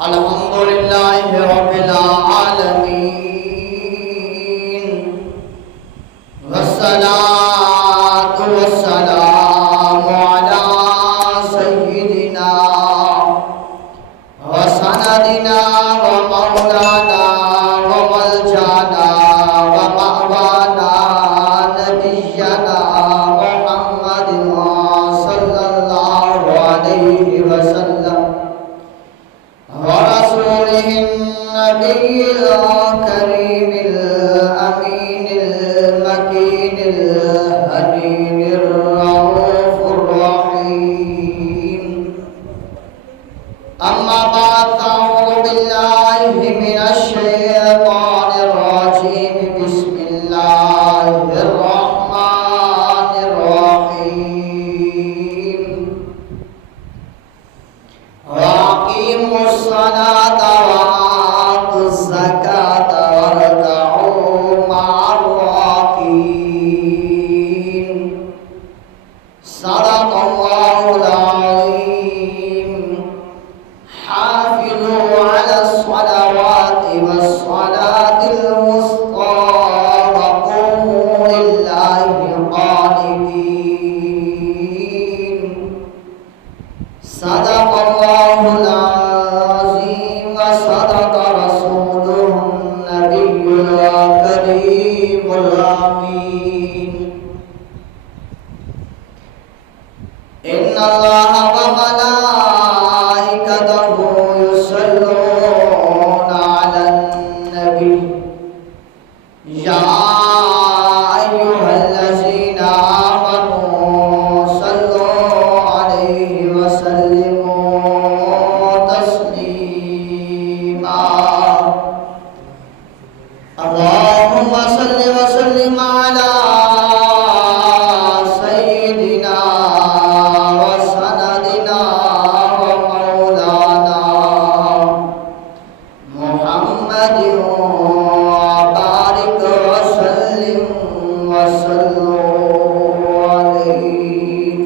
الحمد لله رب العالمين والصلاة والسلام على سيدنا وسندنا ومولانا وملجانا ومأوانا نبينا محمد صلى الله عليه وسلم ورسوله النبي الكريم الأمين المكين الحنين الرؤوف الرحيم. أما بعد فأعوذ بالله من الشيطان الرجيم. بسم الله الرحمن الرحيم. وأقيموا الصلاة وآتوا الزكاة واركعوا مع الراكعين. صدق الله العظيم. حافظوا على الصلوات والصلاة الوسطى وقوموا لله قانتين. صدق الله العظيم وصدق رسوله النبي الكريم الأمين. إن الله وملائكته يصلون على النبي يا أيها الذين آمنوا صلوا عليه وسلموا تسليما. اللهم صل وسلم على سيدنا وسندنا ومولانا محمد وبارك وسلم وصلوا عليه.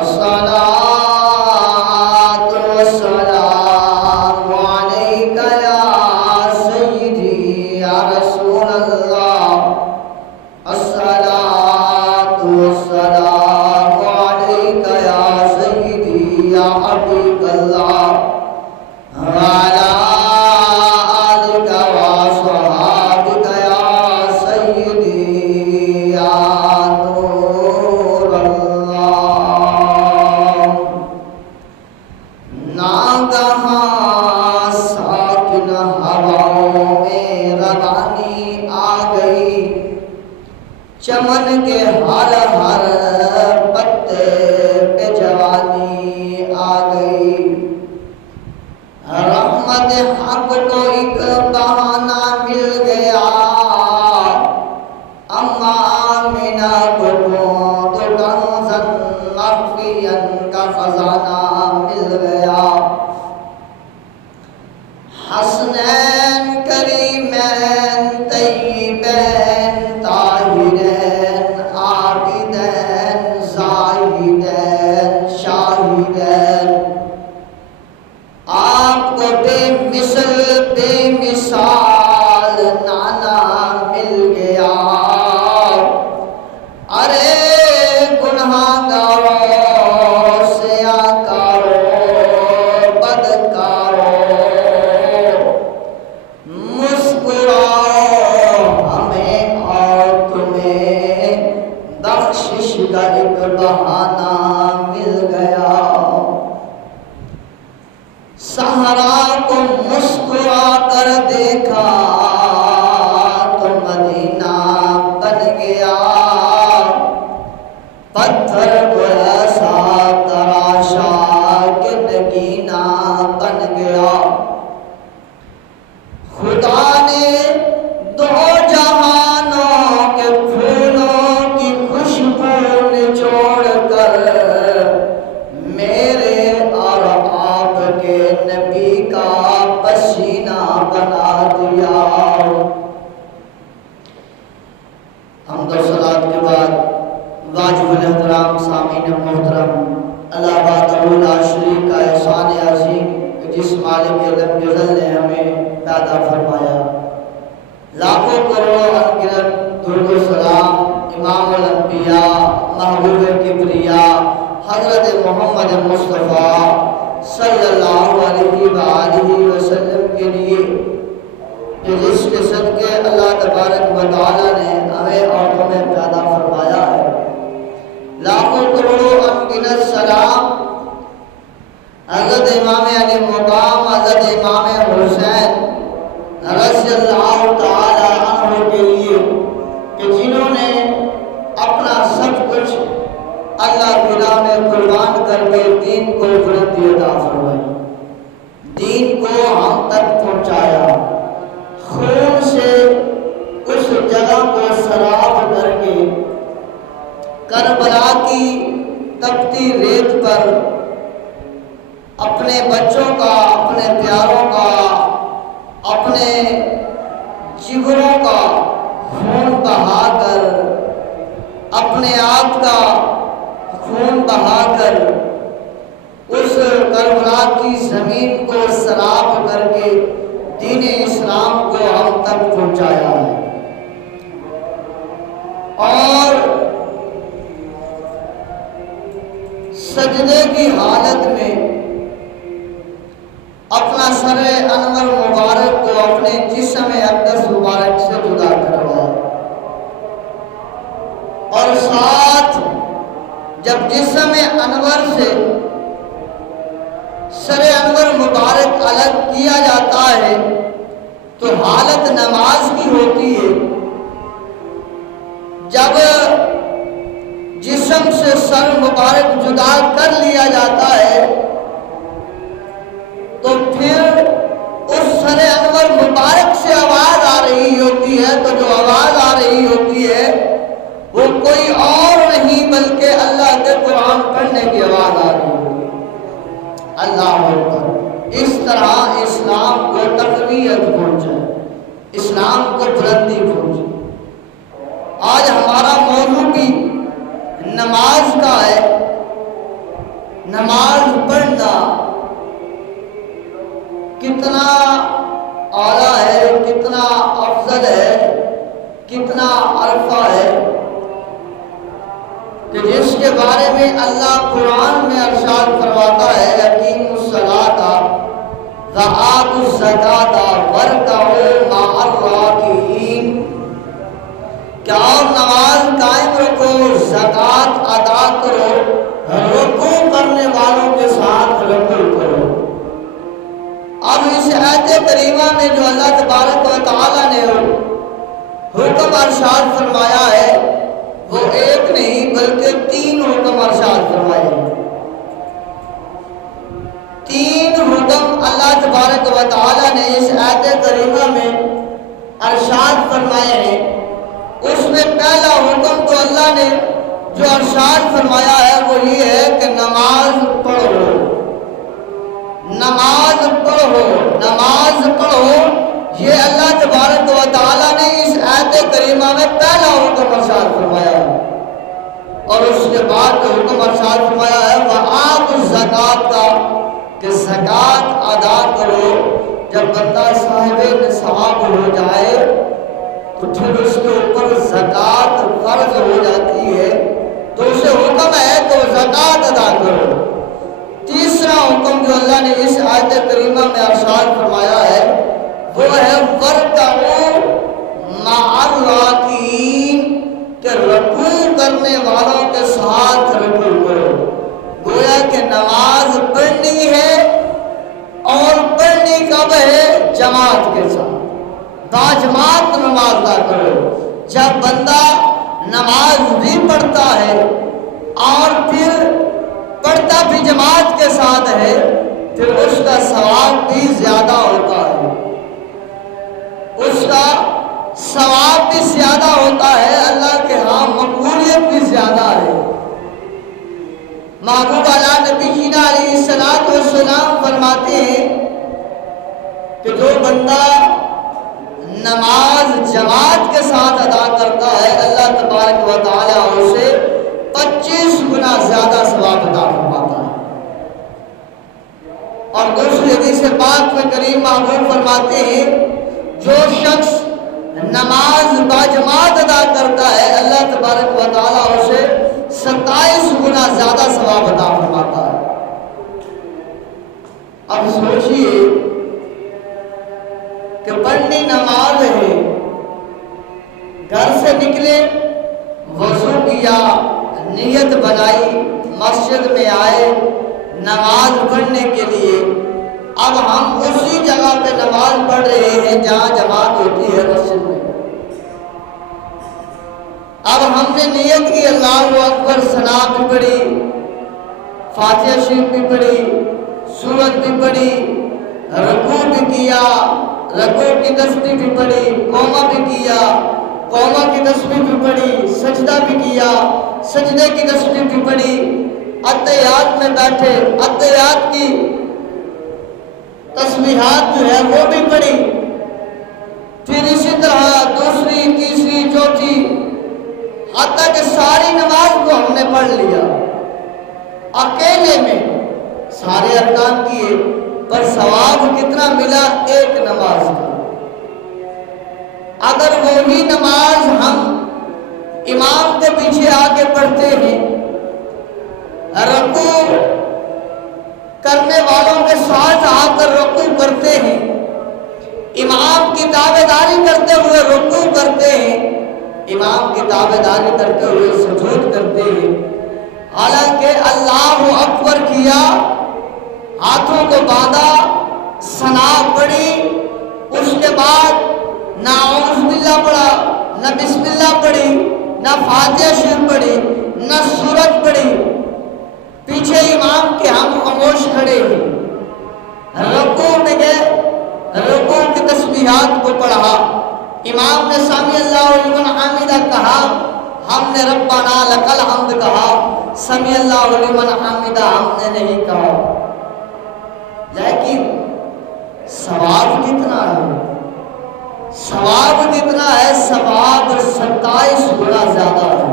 الصلاة والسلام عليك يا سيدي يا رسول الله. الصلاة والسلام عليك يا سيدي يا حبيب الله وعلى آلك وصحابك يا سيدي يا نور الله. ناگہاں ساکن ہواؤں میں روانی آ گئی، چمن کے ہر ہر پتے پہ جوانی آ گئی. رحمت حق کو ایک بہانہ مل گیا، اما آمینہ کو تو کنزن مخفین کا خزانہ مل گیا. حسنین کریمین طیبین طاہرین عابدین زاہدین شاہدین، آپ کو بے مثل بے مثال نانا مل گیا. ارے گناہگاروں سیاکاروں بدکاروں، مسکراؤ ہمیں اور تمہیں بخشش کا ایک بہانہ مل گیا. صحرا کو مسکرا کر دیکھا تو مدینہ بن گیا. پتھر کو ایسا تراشا کہ نگینہ بن گیا. خدا نے دو جہانوں کے پھولوں کی خوشبو نچوڑ کر میرے اور آپ کے نبی کا پسینہ بنا دیا. کا احسان عظیم کہ جس مالک علم جزل نے ہمیں پیدا فرمایا. لاکھوں کروڑوں انگنت درود و سلام امام الانبیاء محبوب کبریا حضرت محمد مصطفیٰ صلی اللہ علیہ وآلہ وسلم کے لیے کہ جس کے صدقے اللہ تبارک و تعالیٰ نے ہمیں اور تمہیں پیدا فرمایا ہے. لاکھوں کروڑوں انگنت سلام حضرت امام علی مقام حضرت امام حسین رضی اللہ تعالی عنہ کے لیے کہ جنہوں نے اپنا سب کچھ اللہ کی راہ میں قربان کر کے دین کو بلندی عطا فرمائی, دین کو ہم تک پہنچایا, خون سے اس جگہ کو سراب کر کے کربلا کی تپتی ریت پر اپنے بچوں کا, اپنے پیاروں کا, اپنے جگروں کا خون بہا کر, اپنے آپ کا خون بہا کر اس کربلا کی زمین کو سراب کر کے دین اسلام کو ہم تک پہنچایا ہے. اور سجدے کی حالت میں اپنا سر انور مبارک کو اپنے جسم اقدس مبارک سے جدا کروایا, اور ساتھ جب جسم انور سے سر انور مبارک الگ کیا جاتا ہے تو حالت نماز کی ہوتی ہے. جب جسم سے سر مبارک جدا کر لیا جاتا ہے تو پھر اس سر انور مبارک سے آواز آ رہی ہوتی ہے, تو جو آواز آ رہی ہوتی ہے وہ کوئی اور نہیں بلکہ اللہ کے قرآن پڑھنے کی آواز آ رہی ہوتی ہے. اللہ اکبر. اس طرح اسلام کو تقویت پہنچے, اسلام کو بلندی پہنچے. آج ہمارا موضوع بھی نماز کا ہے. نماز پڑھنا کتنا اعلیٰ ہے, کتنا افضل ہے, کتنا عرفہ ہے کہ جس کے بارے میں اللہ قرآن میں ارشاد فرماتا ہے اقیموا الصلاۃ وآتوا الزکاۃ وارکعوا مع الراکعین, کہ آپ نماز قائم رکھو, زکوٰۃ ادا کرو, رکوع کرنے والوں کے ساتھ رکوع کرو. اب اس آیت کریمہ میں جو اللہ تبارک و تعالیٰ نے حکم ارشاد فرمایا ہے وہ ایک نہیں بلکہ 3 حکم ارشاد فرمائے ہیں. 3 حکم اللہ تبارک و تعالیٰ نے اس آیت کریمہ میں ارشاد فرمائے ہیں. اس میں پہلا حکم تو اللہ نے جو ارشاد فرمایا ہے وہ یہ ہے کہ نماز پڑھو, نماز پڑھو, نماز پڑھو. یہ اللہ تبارک و تعالیٰ نے اس آیت کریمہ میں پہلا حکم ارشاد فرمایا ہے. اور اس کے بعد جو حکم ارشاد فرمایا ہے وآتوا الزکاۃ کا, کہ زکوٰۃ ادا کرو. جب بندہ صاحب نصاب ہو جائے تو پھر اس کے اوپر زکوٰۃ فرض ہو جاتی ہے, تو اسے حکم ہے کہ وہ زکوٰۃ ادا کرو. تیسرا حکم جو اللہ نے اس آیت کریمہ میں ارشاد فرمایا ہے وہ ہے وارکعوا مع الراکعین, کہ رکوع کرنے والوں کے ساتھ رکوع کرو. گویا کہ نماز پڑھنی ہے اور پڑھنی کب ہے؟ جماعت کے ساتھ, باجماعت نماز ادا کرو. جب بندہ نماز بھی پڑھتا ہے اور پھر پڑھتا بھی جماعت کے ساتھ ہے پھر اس کا ثواب بھی زیادہ ہوتا ہے, اس کا ثواب بھی زیادہ ہوتا ہے, اللہ کے ہاں مقبولیت بھی زیادہ ہے. محبوب اعلیٰ نبی جینا علیہ السلام فرماتے ہیں کہ جو بندہ نماز جماعت کے ساتھ ادا کرتا ہے اللہ تبارک و تعالیٰ اسے 25 گنا زیادہ ثواب عطا فرماتا ہے. اور دوسری حدیث پاک میں کریم محبوب فرماتے ہیں جو شخص نماز باجماعت ادا کرتا ہے اللہ تبارک و تعالیٰ اسے 27 گنا زیادہ ثواب عطا فرماتا ہے۔ اب سوچئے کہ پڑھنی نماز ہے، گھر سے نکلے، وضو کیا، نیت بنائی، مسجد میں آئے نماز پڑھنے کے لیے، اب ہم اسی جگہ پہ نماز پڑھ رہے ہیں جہاں جماعت ہوتی ہے مسجد میں۔ اب ہم نے نیت کی اللہ اکبر، ثنا بھی پڑھی، فاتحہ شریف بھی پڑھی، سورت بھی پڑھی، رکوع بھی کیا، رکوع کی تسبیح بھی پڑھی، قومہ بھی کیا، قومہ کی تسبیح بھی پڑھی، سجدہ بھی کیا، سجدے کی تسبیح بھی پڑھی، اتحیات میں بیٹھے، اتحیات کی تسبیحات جو ہے وہ بھی پڑھی، پھر اسی طرح دوسری، تیسری، چوتھی، حتیٰ کہ ساری نماز کو ہم نے پڑھ لیا اکیلے میں، سارے ارکان کیے، پر ثواب کتنا ملا ایک نماز کا؟ اگر وہی نماز ہم امام کے پیچھے آگے پڑھتے ہیں، رکوع کرنے والوں کے ساتھ آ کر رکوع کرتے ہیں، امام کی تابعداری کرتے ہوئے رکوع کرتے ہیں، امام کی تابعداری کرتے ہوئے سجود کرتے ہیں، حالانکہ اللہ اکبر کیا، ہاتھوں کو باندھا، ثنا پڑھی، اس کے بعد نہ اعوذ باللہ پڑھا، نہ بسم اللہ پڑھی، نہ فاتحہ شریف پڑھی، نہ سورت پڑھی، پیچھے امام کے ہم خاموش کھڑے ہیں، رکوع میں گئے، رکوع کی تسبیحات کو پڑھا، امام نے سمی اللہ لمن حمدہ کہا، ہم نے ربنا لک الحمد کہا، سمی اللہ لمن حمدہ ہم نے نہیں کہا، لیکن ثواب کتنا ہے؟ ثواب کتنا ہے؟ ثواب 27 گنا زیادہ ہے،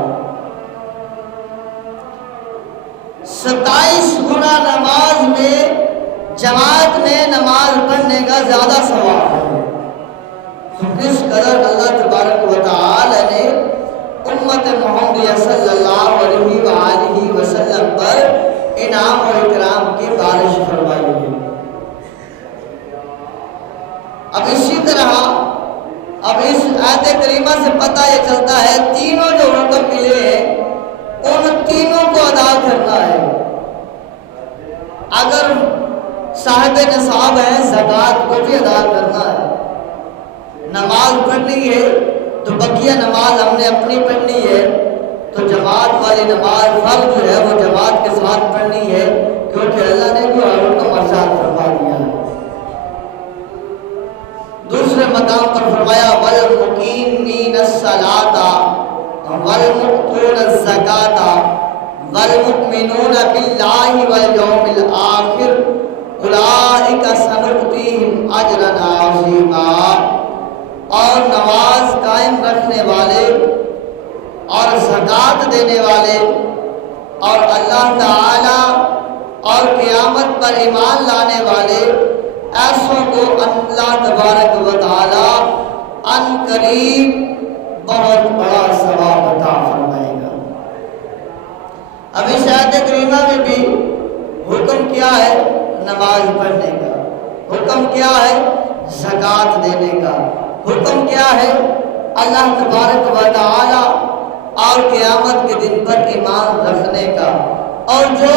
27 گنا نماز میں، جماعت میں نماز پڑھنے کا زیادہ ثواب ہے۔ کس قدر اللہ تبارک و تعالی نے امت محمدیہ صلی اللہ علیہ وآلہ وسلم پر انعام و اکرام کی بارش فرمائی ہے۔ اب اسی طرح اب اس آیت کریمہ سے پتہ یہ چلتا ہے تینوں جو حکم ملے ہیں ان تینوں کو ادا کرنا ہے۔ اگر صاحب نصاب ہے زکوٰۃ کو بھی ادا کرنا ہے، نماز پڑھنی ہے تو بقیہ نماز ہم نے اپنی پڑھنی ہے، تو جماعت والی نماز فرض جو ہے وہ جماعت کے ساتھ پڑھنی ہے، کیونکہ اللہ نے جو حکم ارشاد فرما دیا ہے۔ دوسرے مقام پر فرمایا وَالْمُقِيمِينَ الصَّلَاةَ وَالْمُؤْتُونَ الزَّكَاةَ وَالْمُؤْمِنُونَ بِاللَّهِ وَالْيَوْمِ الْآخِرِ أُولَٰئِكَ سَنُؤْتِيهِمْ أَجْرًا عَظِيمًا، اور نماز قائم رکھنے والے اور زکوٰۃ دینے والے اور اللہ تعالی اور قیامت پر ایمان لانے والے ایسوں کو اللہ تبارک و تعالی ان قریب بہت بڑا ثواب عطا فرمائے گا۔ اب اس آیت کریمہ میں بھی حکم کیا ہے؟ نماز پڑھنے کا حکم کیا ہے؟ زکوٰۃ دینے کا حکم کیا ہے؟ اللہ تبارک و تعالی اور قیامت کے دن پر ایمان رکھنے کا، اور جو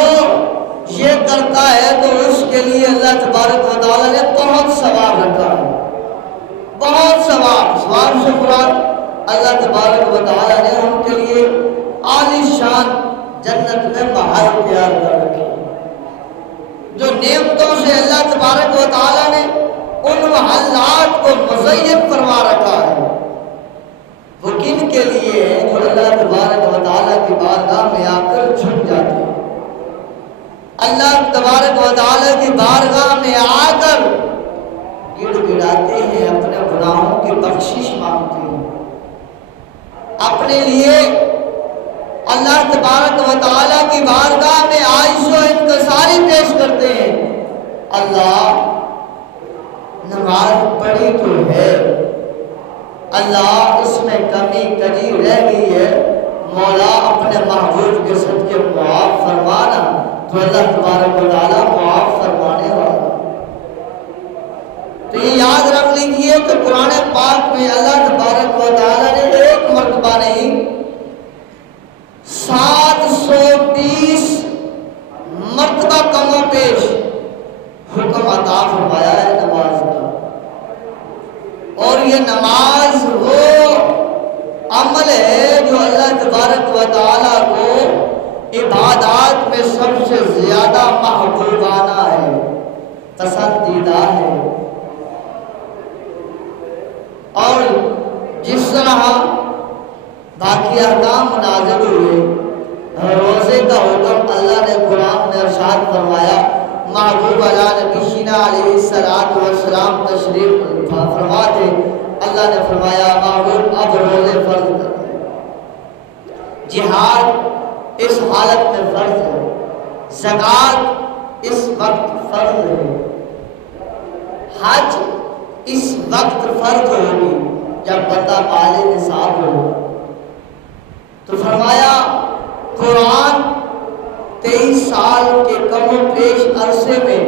یہ کرتا ہے تو اس کے لیے اللہ تبارک و تعالی نے بہت ثواب رکھا ہے، بہت ثواب سے مراد اللہ تبارک و تعالی نے ان کے لیے عالی شان جنت میں محل تیار کر رکھے، جو نعمتوں سے اللہ تبارک و تعالی نے ان محلات کو مزین فرما رکھا ہے، وہ کن کے لیے ہے؟ جو اللہ تبارک و تعالی کی بارگاہ میں آ کر جھک جاتے ہیں، اللہ تبارک و تعالی کی بارگاہ میں آ کر گڑ گڑاتے ہیں، اپنے گناہوں کی بخشش مانگتے ہیں، اپنے لیے اللہ تبارک و تعالی کی بارگاہ میں عاجز و انکساری پیش کرتے ہیں، اللہ نماز پڑھی تو ہے، اللہ اس میں کمی کجی رہ گئی ہے، مولا اپنے محبوب کے صدقے معاف فرمانا، تو اللہ تبارک و تعالیٰ معاف فرمانے والا۔ تو یہ یاد رکھ لیجئے کہ قرآن پاک میں اللہ تبارک و تعالیٰ نے ایک مرتبہ نہیں 720 مرتبہ کم و بیش حکم عطا فرمایا ہے نماز کا۔ اور یہ نماز وہ عمل ہے جو اللہ تبارک و تعالیٰ کو عبادات میں سب سے زیادہ محبوبانہ ہے، پسندیدہ ہے۔ اور جس طرح باقی احکام نازل ہوئے، روزے کا حکم اللہ نے قرآن میں ارشاد فرمایا، محبوب علی نبینا علیہ السلام تشریف فرما تھے، اللہ نے فرمایا محبوب اب روزے فرض کر دیں، جہاد اس حالت میں فرض ہے، زکوٰۃ اس وقت فرض ہے، حج اس وقت فرض ہوگی جب بندہ بالغ نصاب ہوگا۔ تو فرمایا قرآن 23 سال کے کم و بیش عرصے میں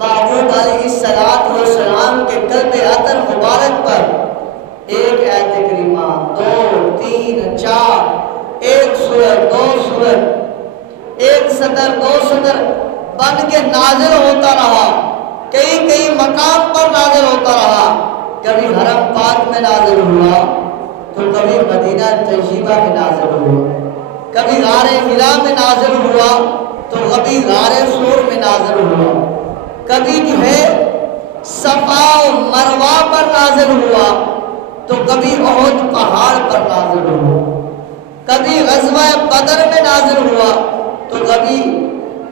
محبوب علیہ السلام کے قلب اطہر مبارک پر ایک آیت کریمہ، 2 3 4 ایک سورت 2 سورت، ایک سطر 2 سطر بن کے نازل ہوتا رہا، کئی مقام پر نازل ہوتا رہا۔ کبھی حرم پاک میں نازل ہوا تو کبھی مدینہ طیبہ میں نازل ہوا، کبھی غار ہرا میں نازل ہوا تو کبھی غار صور میں نازل ہوا، کبھی جو ہے صفا و مروہ پر نازل ہوا تو کبھی احد پہاڑ پر نازل ہوا، کبھی غزوہ بدر میں نازل ہوا تو کبھی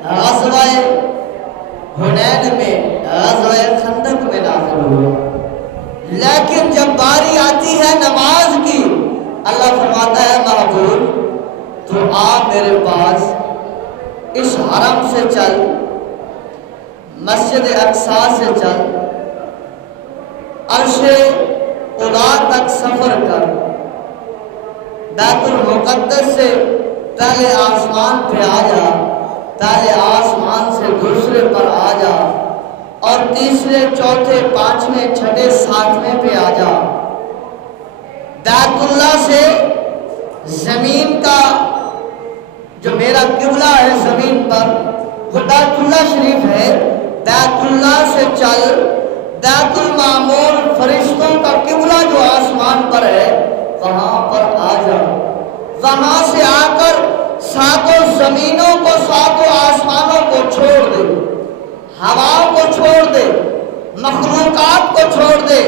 غزوہ حنین میں، غزوہ خندق میں نازل ہوا۔ لیکن جب باری آتی ہے نماز کی، اللہ فرماتا ہے محبوب تو آ میرے پاس، اس حرم سے چل، مسجد اقصیٰ سے چل، عرش اولا تک سفر کر، بیت المقدس سے پہلے آسمان پہ آ جا، پہلے آسمان سے دوسرے پر آ جا، اور تیسرے چوتھے پانچویں چھٹے ساتویں پہ آ جا۔ بیت اللہ سے زمین کا جو میرا قبلہ ہے زمین پر وہ بیت اللہ شریف ہے، بیت اللہ سے چل، بیت المعمور فرشتوں کا قبلہ جو آسمان پر ہے وہاں پر آ جا، وہاں سے آ کر ساتوں زمینوں کو، ساتوں آسمانوں کو چھوڑ دے، ہواؤں کو چھوڑ دے، مخلوقات کو چھوڑ دے،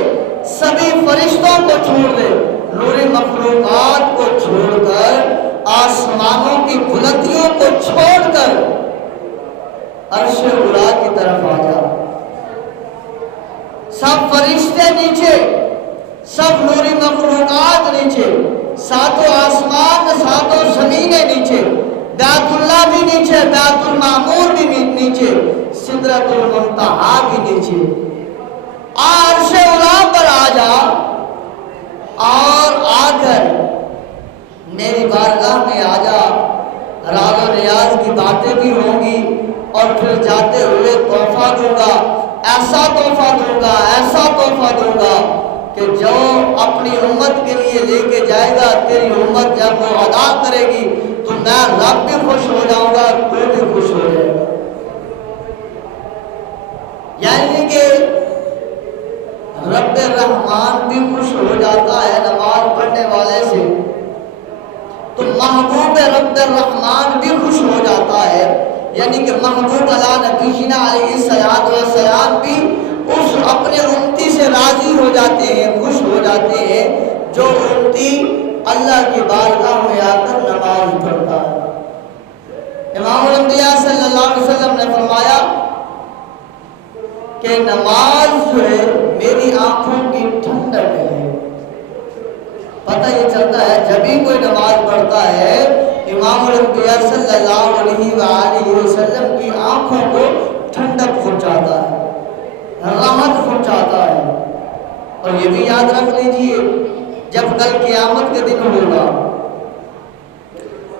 سبھی فرشتوں کو چھوڑ دے، نوری مخلوقات کو چھوڑ کر، آسمانوں کی بلندیوں کو چھوڑ کر عرش اولا کی طرف آ جا۔ سب فرشتے نیچے، سب نوری مخلوقات نیچے، ساتوں آسمان ساتوں زمینیں نیچے، بیت اللہ بھی نیچے، بیت المعمور بھی نیچے، سدرۃ المنتہا بھی نیچے، عرش اولا پر آ جا، اور آ کر میری بارگاہ میں آ جا۔ راز و نیاز کی باتیں بھی ہوں گی، اور پھر جاتے ہوئے تحفہ دوں گا، ایسا تحفہ دوں گا، ایسا تحفہ دوں گا کہ جو اپنی امت کے لیے لے کے جائے گا، تیری امت جب وہ ادا کرے گی تو میں رب بھی خوش ہو جاؤں گا، تو بھی خوش ہو جائے گا۔ یعنی کہ رب الرحمان بھی خوش ہو جاتا ہے نماز پڑھنے والے سے، تو محبوب رب الرحمان بھی خوش ہو جاتا ہے، یعنی کہ محبوب علی نبینا علیہ السلام بھی اس اپنے امتی سے راضی ہو جاتے ہیں، خوش ہو جاتے ہیں، جو امتی اللہ کی بارگاہ میں آ کر نماز پڑھتا ہے۔ امام الانبیاء صلی اللہ علیہ وسلم نے فرمایا کہ نماز جو ہے میری آنکھوں کی ٹھنڈک ہے۔ پتہ یہ چلتا ہے جب بھی کوئی نماز پڑھتا ہے، امام الانبیاء صلی اللہ علیہ وسلم کی آنکھوں کو ٹھنڈک پہنچاتا ہے۔ اور یہ بھی یاد رکھ لیجئے، جب کل قیامت کے دن ہوگا،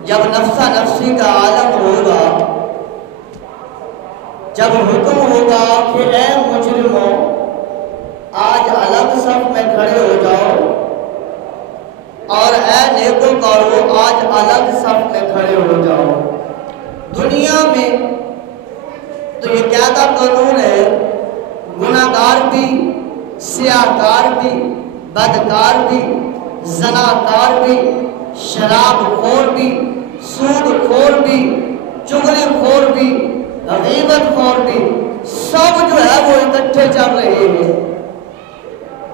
جب نفسا نفسی کا عالم ہوگا، جب حکم ہوگا کہ اے مجرموں آج الگ صف میں کھڑے ہو جاؤ، اور اے نیکوکاروں آج الگ صف میں کھڑے ہو جاؤ۔ دنیا میں تو یہ کہتا قانون ہے، گناہگار بھی، سیاہکار بھی، بدکار بھی، زناکار بھی، شراب خور بھی، سود خور بھی، چغلی خور بھی، غیبت خور بھی، سب جو ہے وہ اکٹھے چل رہے ہیں۔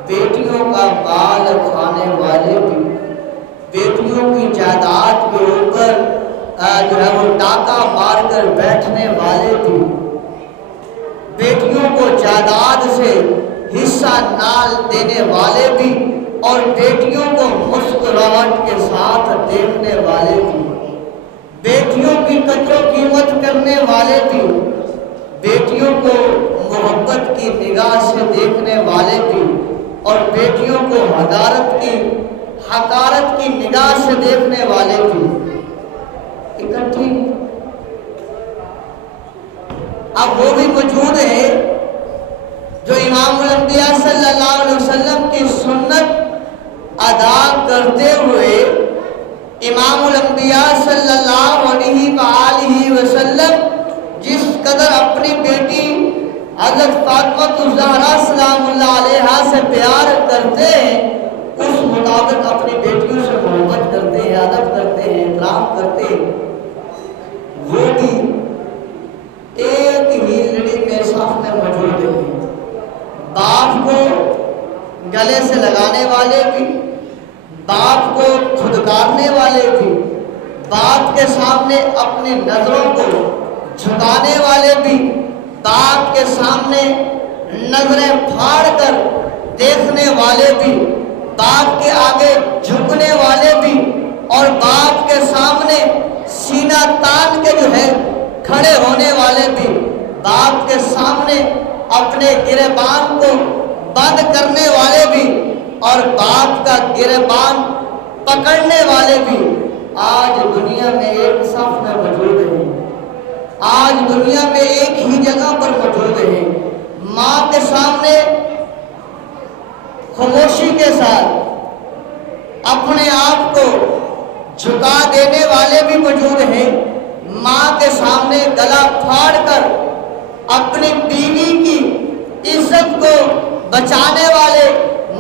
بیٹیوں کا مال کھانے والے بھی، بیٹیوں کی جائیداد کے اوپر جو ہے وہ ڈاکہ مار کر بیٹھنے والے بھی، بیٹیوں کو جائیداد سے حصہ نہ دینے والے بھی، اور بیٹیوں کو مسکراہٹ کے ساتھ دیکھنے والے بھی، بیٹیوں کی قدر و قیمت کرنے والے بھی، بیٹیوں کو محبت کی نگاہ سے دیکھنے والے بھی، اور بیٹیوں کو حقارت کی نگاہ سے دیکھنے والے بھی اکٹھی۔ اب وہ بھی موجود ہے جو امام الانبیاء صلی اللہ علیہ وسلم کی سنت ادا کرتے ہوئے امام الانبیاء صلی اللہ علیہ وآلہ وسلم جس قدر اپنی بیٹی حضرت فاطمہ الزہرا سلام اللہ علیہا سے پیار کرتے ہیں، اس مطابق اپنی بیٹیوں سے محبت کرتے ہیں، ادب کرتے ہیں، احترام کرتے ہیں۔ وہ بھی ایک ہی لڑی میں صف میں موجود ہیں، باپ کو گلے سے لگانے والے بھی، باپ کو دھتکارنے والے بھی، باپ کے سامنے اپنی نظروں کو جھکانے والے بھی، باپ کے سامنے نظریں پھاڑ کر دیکھنے والے بھی، باپ کے آگے جھکنے والے بھی، اور باپ کے سامنے سینہ تان کے جو ہے کھڑے ہونے والے بھی، باپ کے سامنے اپنے گریبان کو بند کرنے والے بھی، اور باپ کا گریبان پکڑنے والے بھی آج دنیا میں ایک صف میں موجود ہیں، آج دنیا میں ایک ہی جگہ پر موجود ہیں۔ ماں کے سامنے خاموشی کے ساتھ اپنے آپ کو جھکا دینے والے بھی موجود ہیں، ماں کے سامنے گلا پھاڑ کر اپنی بیوی کی عزت کو بچانے والے،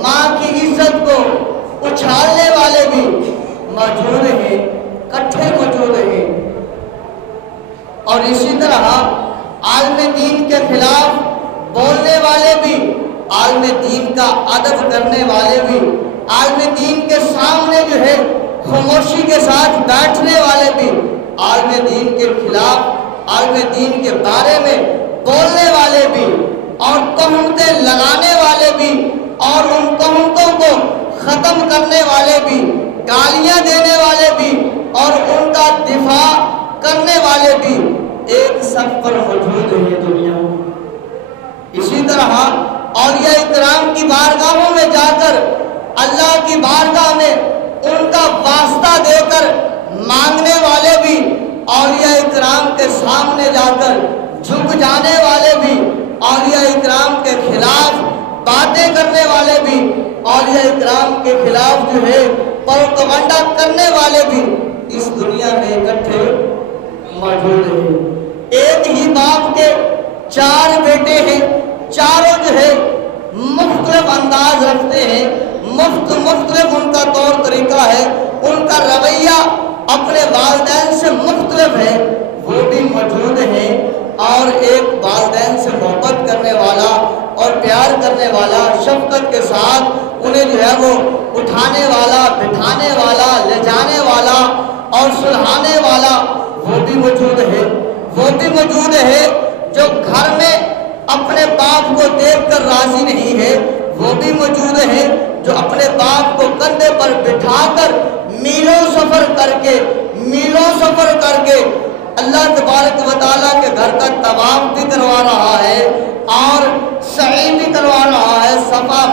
ماں کی عزت کو اچھالنے والے بھی موجود ہیں، کٹھے موجود ہیں۔ اور اسی طرح عالم دین کے خلاف بولنے والے بھی، عالم دین کا ادب کرنے والے بھی، عالم دین کے سامنے جو ہے خاموشی کے ساتھ بیٹھنے والے بھی، عالم دین کے خلاف، عالم دین کے بارے میں بولنے والے بھی، اور تہمتیں لگانے والے بھی، اور ان تہمتوں کو ختم کرنے والے بھی، گالیاں دینے والے بھی، اور ان کا دفاع کرنے والے بھی ایک صف پر موجود ہیں دنیا میں۔ اسی طرح اولیاء اکرام کی بارگاہوں میں جا کر، اللہ کی بارگاہ میں ان کا واسطہ دے کر مانگنے والے بھی، اولیاء اکرام کے سامنے جا کر جھک جانے والے بھی، اولیاء اکرام کے خلاف باتیں کرنے والے بھی، اولیاء اکرام کے خلاف جو ہے پروپیگنڈا کرنے والے بھی اس دنیا میں اکٹھے موجود ہیں۔ ایک ہی باپ کے 4 بیٹے ہیں، چاروں جو ہے مختلف انداز رکھتے ہیں، مختلف ان کا طور طریقہ ہے، ان کا رویہ اپنے والدین سے مختلف ہے، وہ بھی موجود ہیں۔ اور ایک والدین سے محبت کرنے والا اور پیار کرنے والا، شفقت کے ساتھ انہیں جو ہے وہ اٹھانے والا، بٹھانے والا، لے جانے والا اور سلہانے والا وہ بھی موجود ہے۔ وہ بھی موجود ہے جو گھر میں اپنے باپ کو دیکھ کر راضی نہیں ہے، وہ بھی موجود ہے جو اپنے باپ کو کندھے پر بٹھا کر میلوں سفر کر کے اللہ تبارک و تعالیٰ کے گھر کا طواف بھی کروا رہا ہے اور سعی بھی کروا رہا ہے، صفا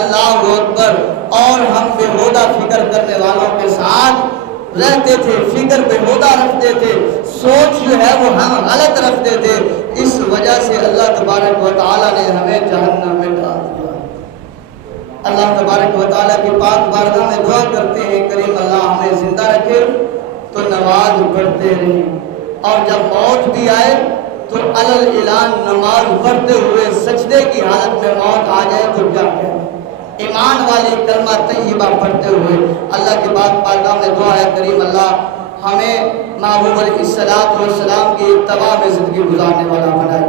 اللہ اکبر، اور ہم بےہودہ فکر کرنے والوں کے ساتھ رہتے تھے، فکر بےہودہ رکھتے تھے، سوچ جو ہے وہ ہم غلط رکھتے تھے، اس وجہ سے اللہ تبارک و تعالیٰ نے ہمیں جہنم میں ڈال دیا۔ اللہ تبارک و تعالیٰ کی پاک بارگاہ میں دعا کرتے ہیں کریم اللہ ہمیں زندہ رکھے تو نماز پڑھتے رہیں، اور جب موت بھی آئے تو علل اعلان نماز پڑھتے ہوئے سجدے کی حالت میں موت آ جائے تو کیا کہیں، ایمان والی کلمہ طیبہ پڑھتے ہوئے۔ اللہ کے پاک بارگاہ میں دعا ہے کریم اللہ ہمیں محبوب علیہ السلام کی اتباع میں زندگی گزارنے والا بنائے۔